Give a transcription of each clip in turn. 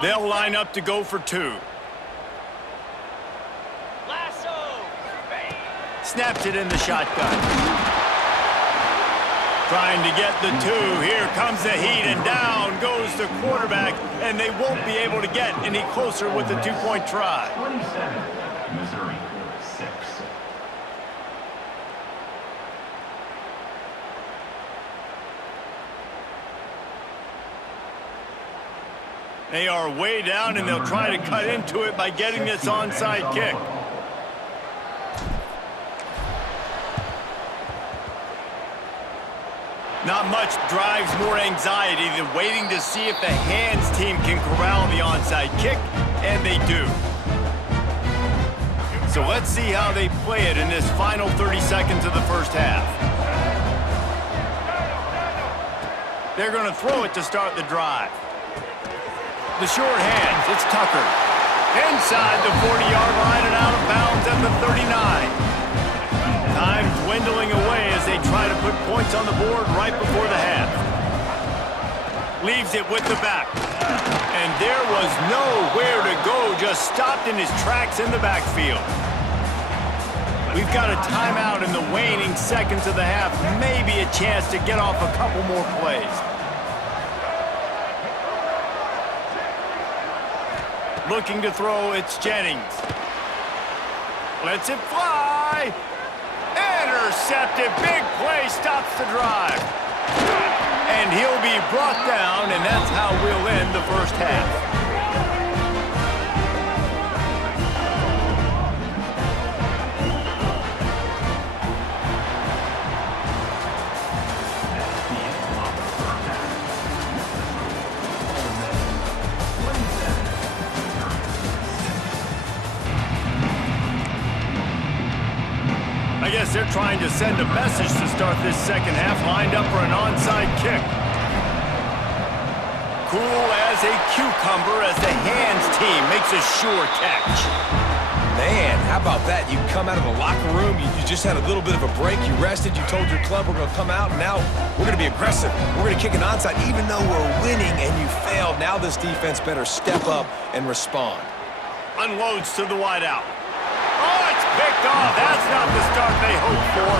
They'll line up to go for two. Snaps it in the shotgun. Trying to get the two. Here comes the heat, and down goes the quarterback, and they won't be able to get any closer with the two-point try. 27, Missouri 6. They are way down, and they'll try to cut into it by getting this onside kick. Not much drives more anxiety than waiting to see if the hands team can corral the onside kick, and they do. So let's see how they play it in this final 30 seconds of the first half. They're going to throw it to start the drive. The short hands, it's Tucker. Inside the 40-yard line and out of bounds at the 39. Time dwindling away as they try to put points on the board right before the half. Leaves it with the back. And there was nowhere to go, just stopped in his tracks in the backfield. We've got a timeout in the waning seconds of the half, maybe a chance to get off a couple more plays. Looking to throw, it's Jennings. Lets it fly. Intercepted, big play, stops the drive. And he'll be brought down, and that's how we'll end the first half. I guess they're trying to send a message to start this second half, lined up for an onside kick. Cool as a cucumber as the hands team makes a sure catch. Man, how about that? You come out of the locker room, you just had a little bit of a break, you rested, you told your club we're going to come out, and now we're going to be aggressive. We're going to kick an onside even though we're winning and you failed. Now this defense better step up and respond. Unloads to the wideout. Oh, it's picked off. That's not the start they hoped for.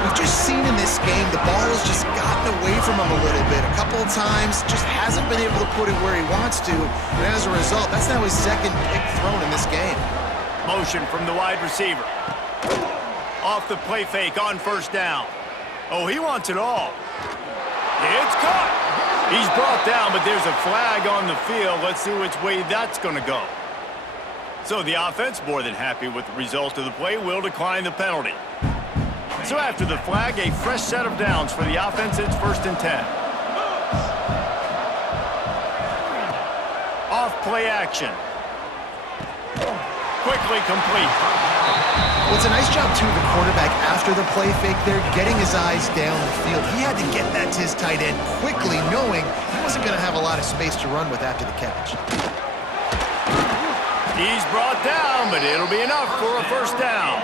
We've just seen in this game the ball has just gotten away from him a little bit. A couple of times, just hasn't been able to put it where he wants to. And as a result, that's now his second pick thrown in this game. Motion from the wide receiver. Off the play fake on first down. Oh, he wants it all. It's caught. He's brought down, but there's a flag on the field. Let's see which way that's going to go. So the offense, more than happy with the result of the play, will decline the penalty. So after the flag, a fresh set of downs for the offense. It's 1st and 10. Off play action. Quickly complete. Well, it's a nice job, too, the quarterback, after the play fake there, getting his eyes down the field. He had to get that to his tight end quickly, knowing he wasn't going to have a lot of space to run with after the catch. He's brought down, but it'll be enough for a first down.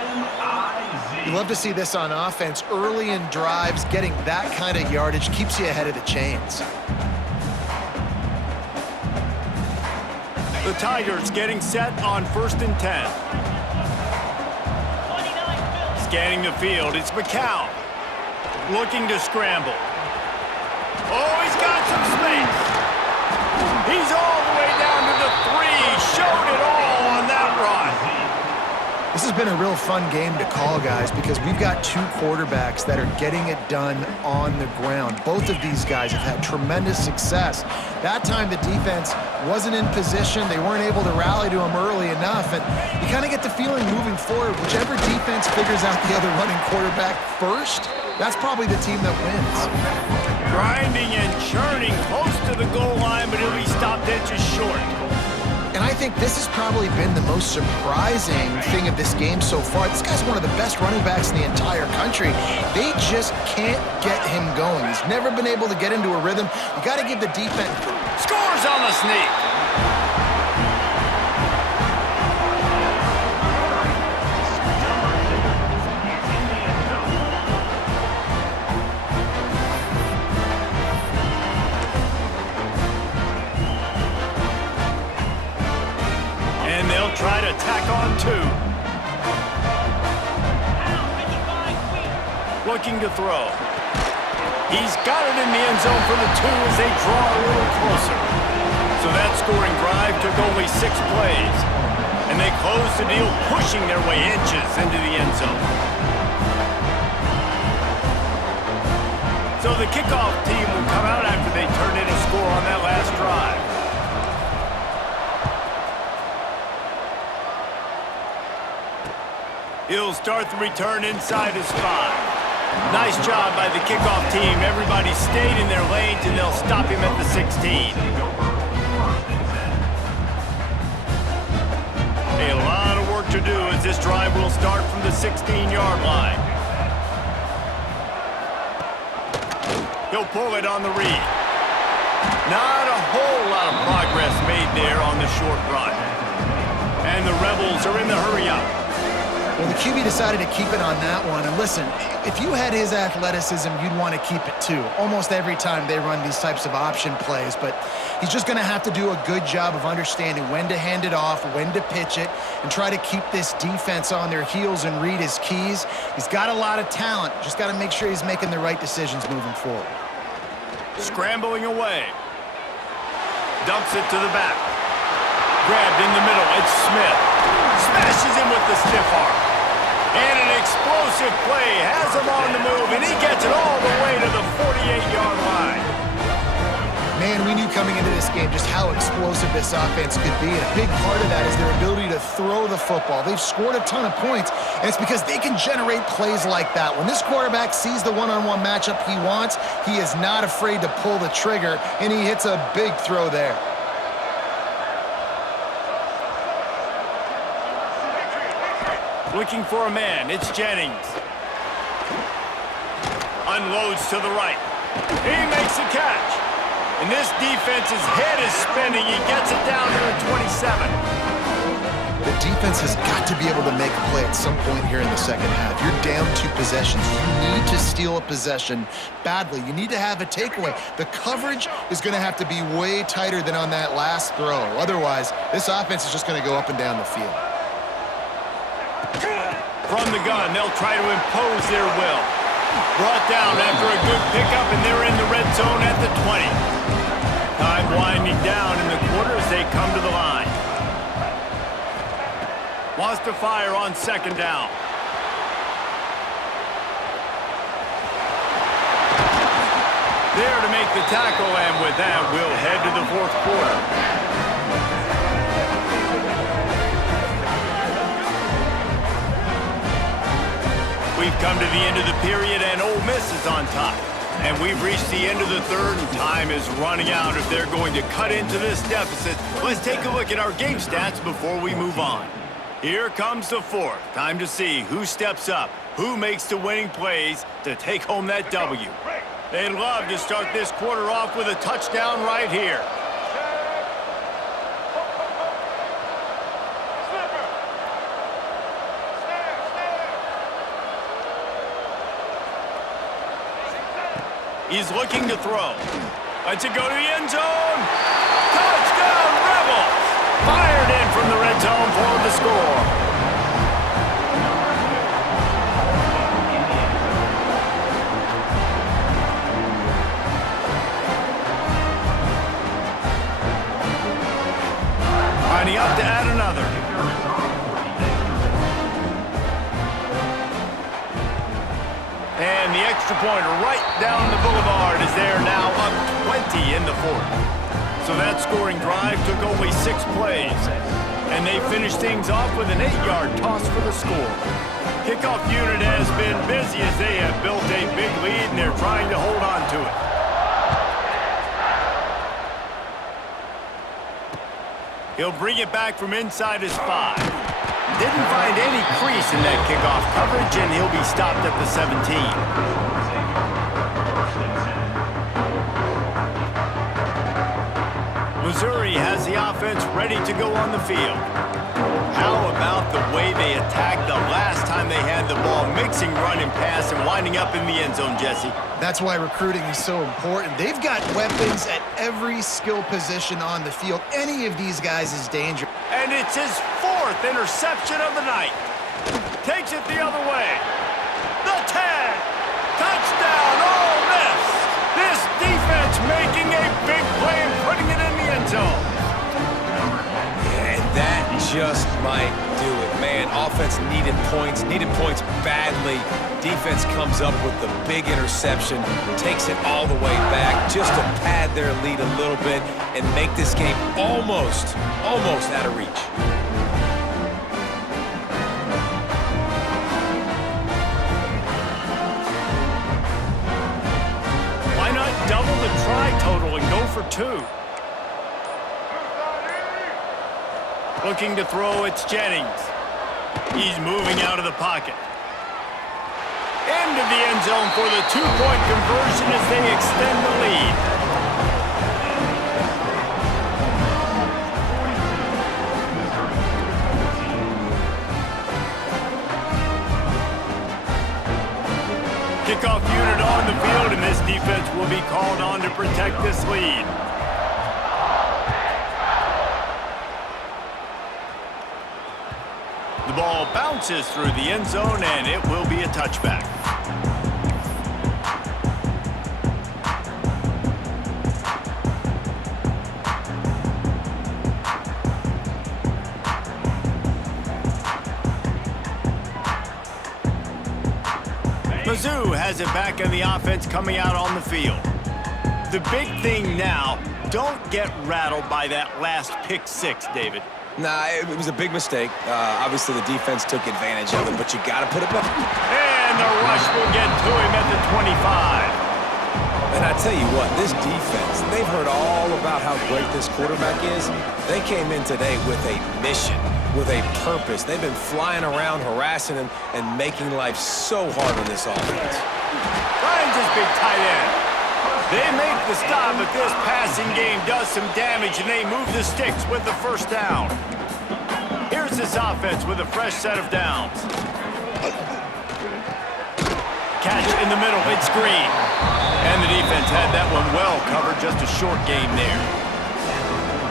You love to see this on offense. Early in drives, getting that kind of yardage keeps you ahead of the chains. The Tigers getting set on 1st and 10. Scanning the field, it's McCown. Looking to scramble. Oh, he's got some space. He's all the way down to the 3. Showed it all on that run. This has been a real fun game to call, guys, because we've got two quarterbacks that are getting it done on the ground. Both of these guys have had tremendous success. That time the defense wasn't in position. They weren't able to rally to him early enough, and you kind of get the feeling moving forward, whichever defense figures out the other running quarterback first, that's probably the team that wins. Grinding and churning close to the goal line, but he'll be stopped inches short. And I think this has probably been the most surprising thing of this game so far. This guy's one of the best running backs in the entire country. They just can't get him going. He's never been able to get into a rhythm. You got to give the defense. Scores on the sneak. try to tack on 2. Looking to throw. He's got it in the end zone for the 2 as they draw a little closer. So that scoring drive took only 6 plays. And they close the deal, pushing their way inches into the end zone. So the kickoff team will come out after they turn in a score on that last drive. He'll start the return inside his 5. Nice job by the kickoff team. Everybody stayed in their lanes, and they'll stop him at the 16. A lot of work to do as this drive will start from the 16-yard line. He'll pull it on the read. Not a whole lot of progress made there on the short run. And the Rebels are in the hurry-up. Well, the QB decided to keep it on that one. And listen, if you had his athleticism, you'd want to keep it too. Almost every time they run these types of option plays. But he's just going to have to do a good job of understanding when to hand it off, when to pitch it, and try to keep this defense on their heels and read his keys. He's got a lot of talent. Just got to make sure he's making the right decisions moving forward. Scrambling away. Dumps it to the back. Grabbed in the middle. It's Smith. Smashes him with the stiff arm. And an explosive play has him on the move, and he gets it all the way to the 48-yard line. Man, we knew coming into this game just how explosive this offense could be, and a big part of that is their ability to throw the football. They've scored a ton of points, and it's because they can generate plays like that. When this quarterback sees the one-on-one matchup he wants, he is not afraid to pull the trigger, and he hits a big throw there. Looking for a man, it's Jennings. Unloads to the right. He makes a catch. And this defense's head is spinning. He gets it down to the 27. The defense has got to be able to make a play at some point here in the second half. You're down 2 possessions. You need to steal a possession badly. You need to have a takeaway. The coverage is going to have to be way tighter than on that last throw. Otherwise, this offense is just going to go up and down the field. From the gun, they'll try to impose their will. Brought down after a good pickup, and they're in the red zone at the 20. Time winding down in the quarter as they come to the line. Wants to fire on second down. There to make the tackle, and with that, we'll head to the fourth quarter. We've come to the end of the period, and Ole Miss is on top. And we've reached the end of the third, and time is running out if they're going to cut into this deficit. Let's take a look at our game stats before we move on. Here comes the fourth. Time to see who steps up, who makes the winning plays to take home that W. They'd love to start this quarter off with a touchdown right here. He's looking to throw. Lets it go to the end zone. Touchdown, Rebels! Fired in from the red zone for the score. Lining up to add another. And the extra pointer right down the boulevard is there now, up 20 in the fourth. So that scoring drive took only 6 plays. And they finished things off with an 8-yard toss for the score. Kickoff unit has been busy as they have built a big lead, and they're trying to hold on to it. He'll bring it back from inside his 5. Didn't find any crease in that kickoff coverage, and he'll be stopped at the 17. Missouri has the offense ready to go on the field. How about the way they attacked the last time they had the ball, mixing run and pass and winding up in the end zone, Jesse? That's why recruiting is so important. They've got weapons at every skill position on the field. Any of these guys is dangerous. And it's his 4th interception of the night. Takes it the other way. The 10. Touchdown, Ole Miss. This defense making a big play and putting it in the end zone. And that just might do it. Man, offense needed points badly. Defense comes up with the big interception, takes it all the way back just to pad their lead a little bit and make this game almost out of reach. Why not double the try total and go for 2? Looking to throw, it's Jennings. He's moving out of the pocket. Into the end zone for the 2-point conversion as they extend the lead. Kickoff unit on the field, and this defense will be called on to protect this lead. The ball bounces through the end zone, and it will be a touchback. Mizzou has it back in the offense coming out on the field. The big thing now, don't get rattled by that last pick 6, David. Nah, it was a big mistake. Obviously, the defense took advantage of it, but you got to put it back. And the rush will get to him at the 25. And I tell you what, this defense, they've heard all about how great this quarterback is. They came in today with a mission, with a purpose. They've been flying around, harassing him, and making life so hard on this offense. Finds his big tight end. They make the stop, but this passing game does some damage, and they move the sticks with the first down. Here's this offense with a fresh set of downs. Catch in the middle, it's Green. And the defense had that one well covered, just a short game there.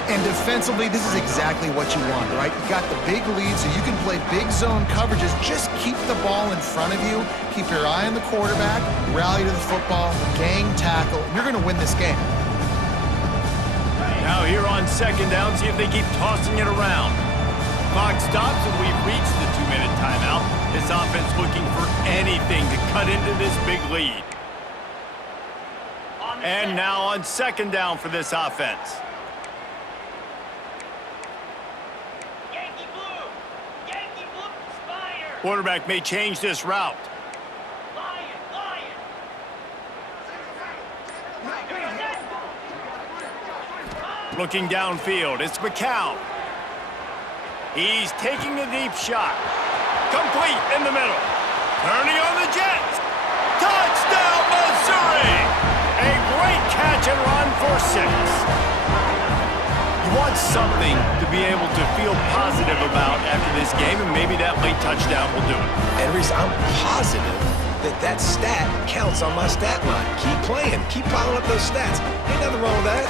And defensively, this is exactly what you want, right? You got the big lead, so you can play big zone coverages. Just keep the ball in front of you. Keep your eye on the quarterback. Rally to the football. Gang tackle. You're going to win this game. Now here on second down, see if they keep tossing it around. Clock stops, and we've reached the 2-minute timeout. This offense looking for anything to cut into this big lead. And now on second down for this offense. Quarterback may change this route. Looking downfield, it's McCown. He's taking a deep shot. Complete in the middle. Turning on the Jets. Touchdown, Missouri! A great catch and run for 6. You want something to be able to feel positive about after this game, and maybe that late touchdown will do it. And Reese, I'm positive that stat counts on my stat line. Keep playing. Keep piling up those stats. Ain't nothing wrong with that.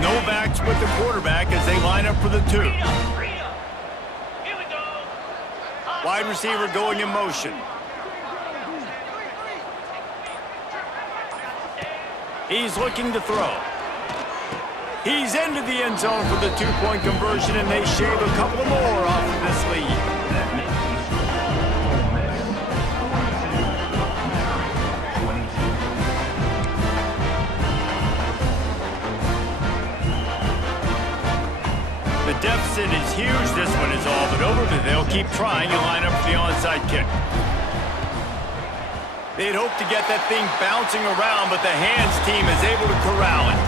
No backs with the quarterback as they line up for the 2. Wide receiver going in motion. He's looking to throw. He's into the end zone for the 2-point conversion, and they shave a couple more off of this lead. The deficit is huge. This one is all but over, but they'll keep trying and line up for the onside kick. They'd hope to get that thing bouncing around, but the hands team is able to corral it.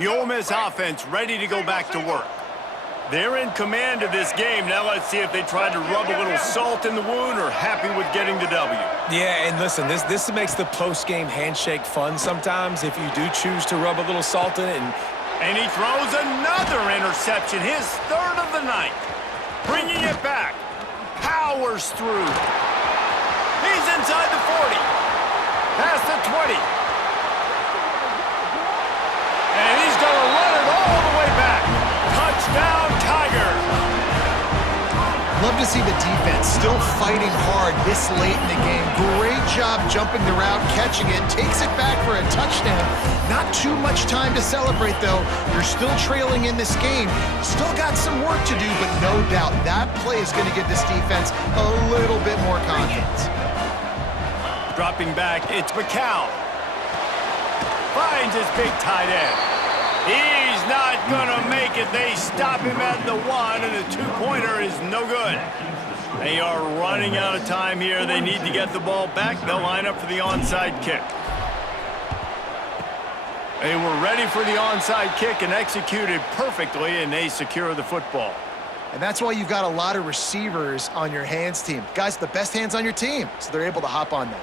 The Ole Miss offense ready to go back to work. They're in command of this game. Now let's see if they try to rub a little salt in the wound or happy with getting the W. Yeah, and listen, this makes the post-game handshake fun sometimes if you do choose to rub a little salt in it. And he throws another interception, his third of the night. Bringing it back. Powers through. He's inside the 40. Past the 20. And he's going to run it all the way back. Touchdown, Tigers. Love to see the defense still fighting hard this late in the game. Great job jumping the route, catching it, takes it back for a touchdown. Not too much time to celebrate, though. You're still trailing in this game. Still got some work to do, but no doubt that play is going to give this defense a little bit more confidence. Dropping back, it's McCown. Finds his big tight end. He's not gonna make it. They stop him at the 1, and the two-pointer is no good. They are running out of time here. They need to get the ball back. They'll line up for the onside kick. They were ready for the onside kick and executed perfectly, and they secure the football. And that's why you've got a lot of receivers on your hands team. Guys, the best hands on your team, so they're able to hop on that.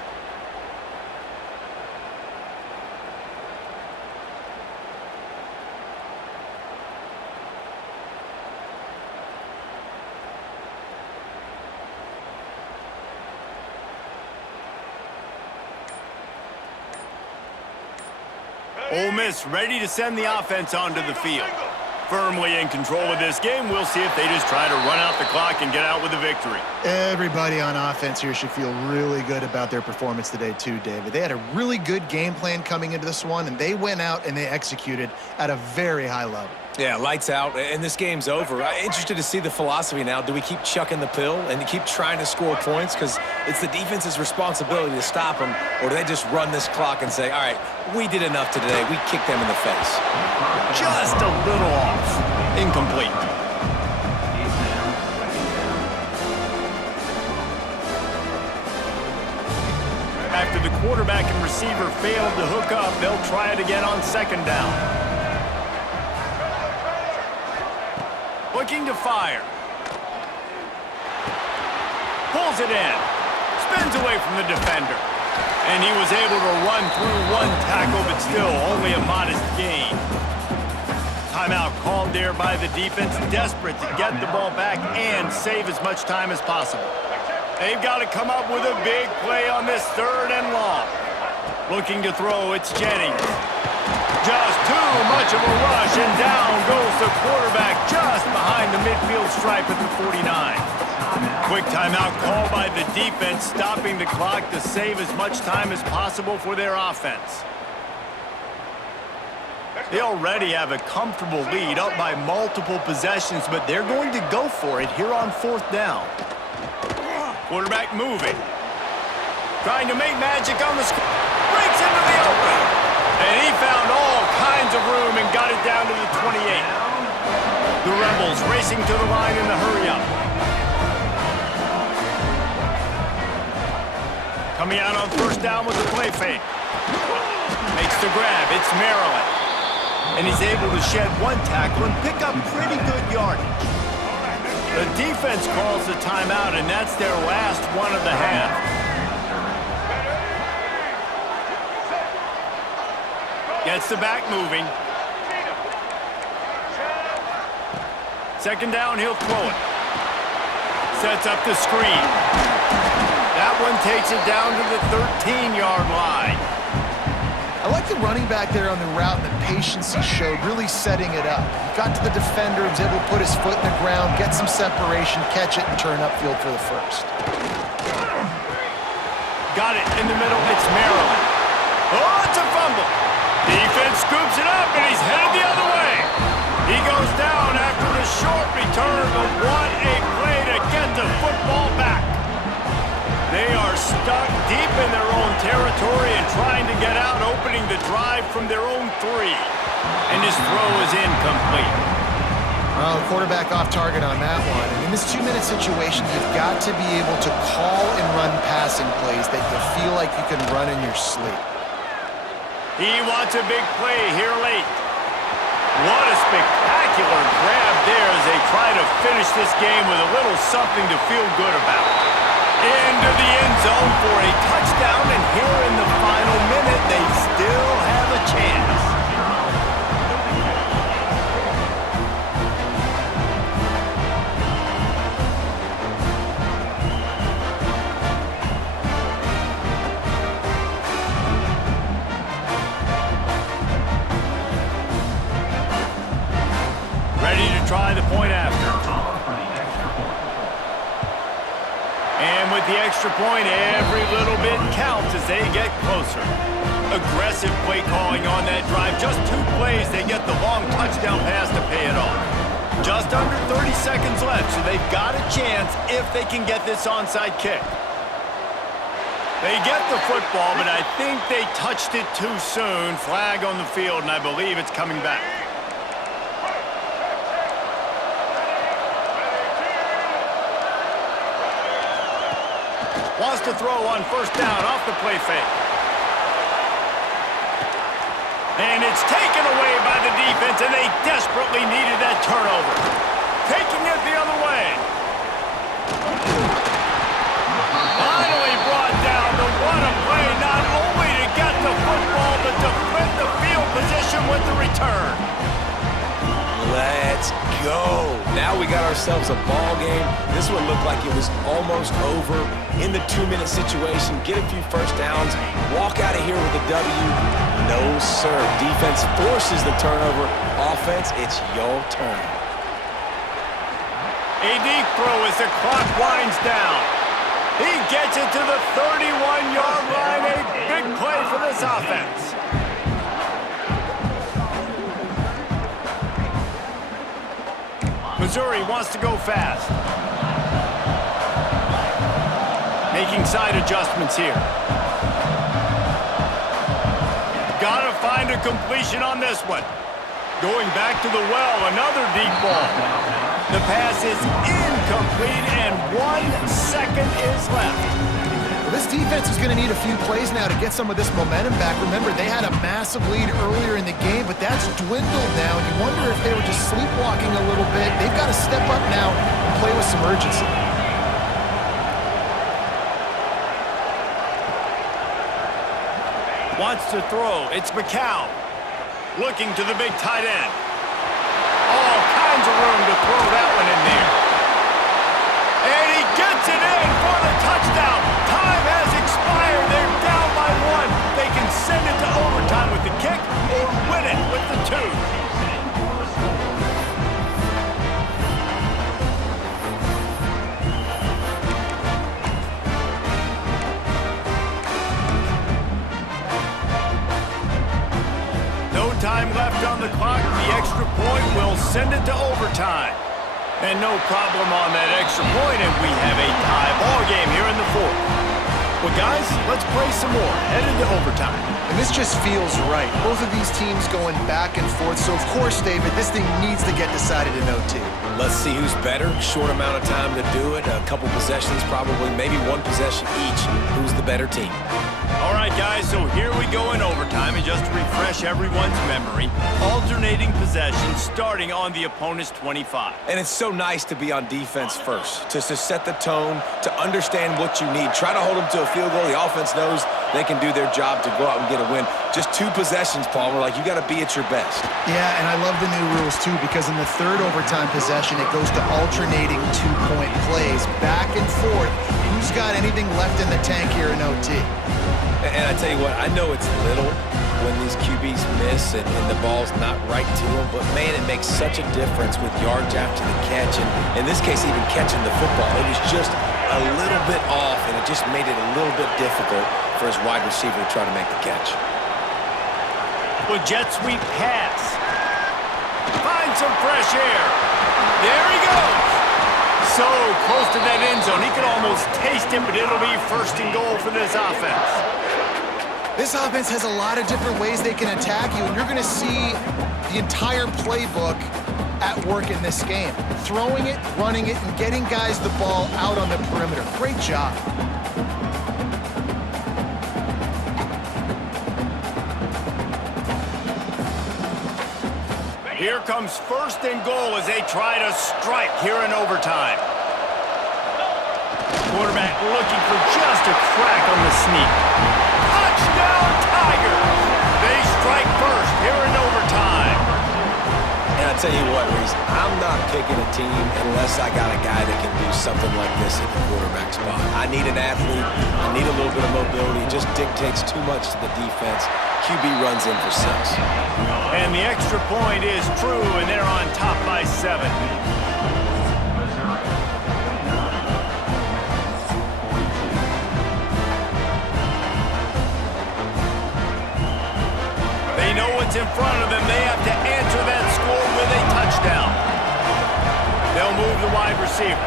Ole Miss ready to send the offense onto the field. Firmly in control of this game. We'll see if they just try to run out the clock and get out with a victory. Everybody on offense here should feel really good about their performance today too, David. They had a really good game plan coming into this one, and they went out and they executed at a very high level. Yeah, lights out, and this game's over. I'm interested to see the philosophy now. Do we keep chucking the pill and keep trying to score points? Because it's the defense's responsibility to stop them, or do they just run this clock and say, all right, we did enough today. We kicked them in the face. Just a little off. Incomplete. After the quarterback and receiver failed to hook up, they'll try it again on second down. Looking to fire. Pulls it in. Spins away from the defender. And he was able to run through one tackle, but still only a modest gain. Timeout called there by the defense, desperate to get the ball back and save as much time as possible. They've got to come up with a big play on this third and long. Looking to throw, it's Jennings. Just too much of a rush, and down goes the quarterback just behind the midfield stripe at the 49. Quick timeout call by the defense, stopping the clock to save as much time as possible for their offense. They already have a comfortable lead, up by multiple possessions, but they're going to go for it here on fourth down. Quarterback moving. Trying to make magic on the screen. Breaks into the open. And he found all kinds of room and got it down to the 28. The Rebels racing to the line in the hurry-up. Coming out on first down with the play fake. Makes the grab. It's Maryland. And he's able to shed one tackle and pick up pretty good yardage. The defense calls the timeout, and that's their last one of the half. Gets the back moving. Second down, he'll throw it. Sets up the screen. That one takes it down to the 13-yard line. I like the running back there on the route and the patience he showed, really setting it up. Got to the defender, was able to put his foot in the ground, get some separation, catch it, and turn upfield for the first. Got it in the middle. It's Maryland. Oh, it's a fumble. Defense scoops it up, and he's headed the other way. He goes down after the short return, but what a play to get the football back. They are stuck deep in their own territory and trying to get out, opening the drive from their own 3. And his throw is incomplete. Well, the quarterback off target on that one. And in this 2-minute situation, you've got to be able to call and run passing plays that you feel like you can run in your sleep. He wants a big play here late. What a spectacular grab there as they try to finish this game with a little something to feel good about. Into the end zone for a touchdown, and here in the final minute, they still have a chance. Ready to try the point after. And with the extra point, every little bit counts as they get closer. Aggressive play calling on that drive. Just 2 plays, they get the long touchdown pass to pay it off. Just under 30 seconds left, so they've got a chance if they can get this onside kick. They get the football, but I think they touched it too soon. Flag on the field, and I believe it's coming back. Wants to throw on first down off the play fake. And it's taken away by the defense, and they desperately needed that turnover. Taking it the other way. Finally brought down, but what a play, not only to get the football, but to flip the field position with the return. Let's go. Now we got ourselves a ball game. This one looked like it was almost over in the 2-minute situation. Get a few first downs, walk out of here with a W. No, sir. Defense forces the turnover. Offense, it's your turn. A deep throw as the clock winds down. He gets it to the 31-yard line. A big play for this offense. Missouri wants to go fast. Making side adjustments here. Gotta find a completion on this one. Going back to the well, another deep ball. The pass is incomplete, and 1 second is left. Well, this defense is going to need a few plays now to get some of this momentum back. Remember, they had a massive lead earlier in the game, but that's dwindled now. You wonder if they were just sleepwalking a little bit. They've got to step up now and play with some urgency. Wants to throw. It's McCown. Looking to the big tight end. All kinds of room to throw that one in there. And he gets it in for the touchdown. Time has expired. They're down by 1. They can send it to overtime with the kick or win it with the 2. Time left on the clock. The extra point will send it to overtime. And no problem on that extra point, and we have a tie ball game here in the 4th. Well, guys, let's play some more. Headed to overtime. And this just feels right. Both of these teams going back and forth. So, of course, David, this thing needs to get decided in OT. Let's see who's better. Short amount of time to do it. A couple possessions, probably maybe 1 possession each. Who's the better team? All right, guys, so here we go in overtime, and just to refresh everyone's memory, alternating possession starting on the opponent's 25. And it's so nice to be on defense first, to set the tone, to understand what you need. Try to hold them to a field goal. The offense knows they can do their job to go out and get a win. Just 2 possessions, Palmer, like you got to be at your best. Yeah, and I love the new rules, too, because in the 3rd overtime possession, it goes to alternating 2-point plays, back and forth. Who's got anything left in the tank here in OT? And I tell you what, I know it's little when these QBs miss and the ball's not right to them, but man, it makes such a difference with yards after the catch. And in this case, even catching the football, it was just a little bit off, and it just made it a little bit difficult for his wide receiver to try to make the catch. Well, jet sweep pass. Find some fresh air. There he goes. So close to that end zone. He could almost taste it, but it'll be 1st and goal for this offense. This offense has a lot of different ways they can attack you, and you're going to see the entire playbook at work in this game. Throwing it, running it, and getting guys the ball out on the perimeter. Great job. Here comes first and goal as they try to strike here in overtime. Quarterback looking for just a crack on the sneak. Touchdown, Tigers! They strike first here in overtime. And I tell you what, Reese, I'm not picking a team unless I got a guy that can do something like this at the quarterback spot. I need an athlete. I need a little bit of mobility. It just dictates too much to the defense. QB runs in for 6. And the extra point is true, and they're on top by 7. They know what's in front of them. They have to answer that score with a touchdown. They'll move the wide receiver.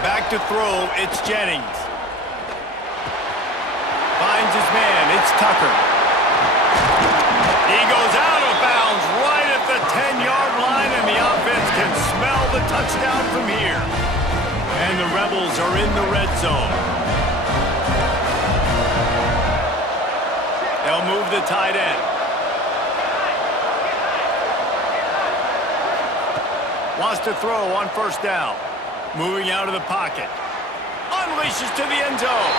Back to throw, it's Jennings. Finds his man, it's Tucker. He goes out of bounds right at the 10-yard line, and the offense can smell the touchdown from here. And the Rebels are in the red zone. They'll move the tight end. Wants to throw on first down. Moving out of the pocket. Unleashes to the end zone.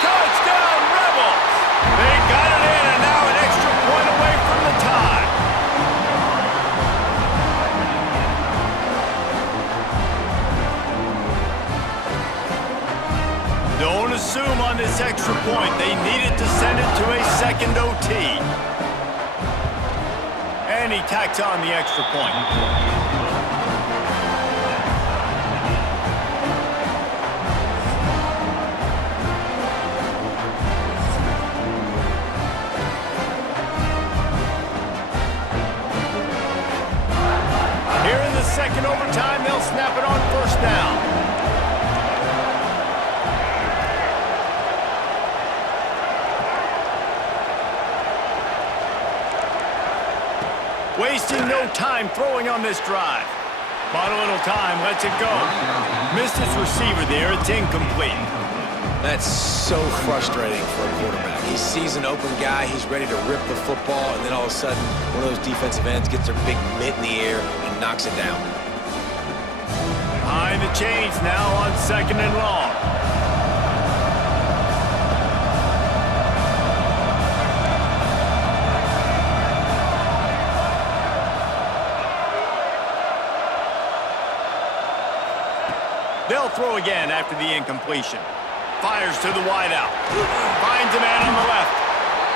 Touchdown, Rebels! They got it in, and now an extra point away from the tie. Don't assume on this extra point. They needed to send it to a second OT. And he tacks on the extra point. Second overtime, they'll snap it on first down. Wasting no time throwing on this drive. Bought a little time, lets it go. Missed his receiver there, it's incomplete. That's so frustrating for a quarterback. He sees an open guy, he's ready to rip the football, and then all of a sudden, one of those defensive ends gets their big mitt in the air and knocks it down. Behind the chains now on second and long. They'll throw again after the incompletion. Fires to the wideout. Finds a man on the left.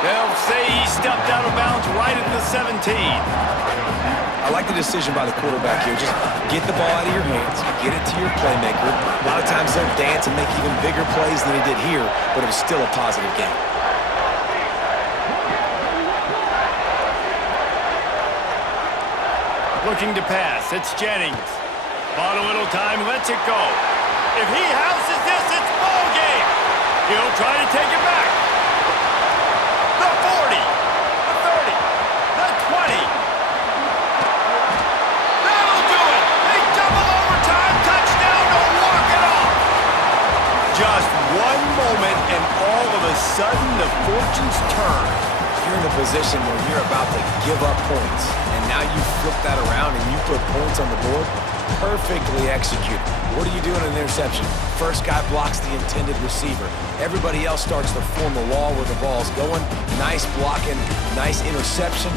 They'll say he stepped out of bounds right at the 17. I like the decision by the quarterback here. Just get the ball out of your hands, get it to your playmaker. A lot of times they'll dance and make even bigger plays than he did here, but it was still a positive game. Looking to pass, it's Jennings. Bought a little time, lets it go. If he houses this, it's ball game. He'll try to take it back. The 40, the 30, the 20. That'll do it. They double overtime, touchdown, to walk it off. Just one moment, and all of a sudden, the fortunes turn. You're in a position where you're about to give up points, and now you flip that around and you put points on the board. Perfectly executed. What do you do in an interception? First guy blocks the intended receiver. Everybody else starts to form a wall where the ball's going. Nice blocking, nice interception.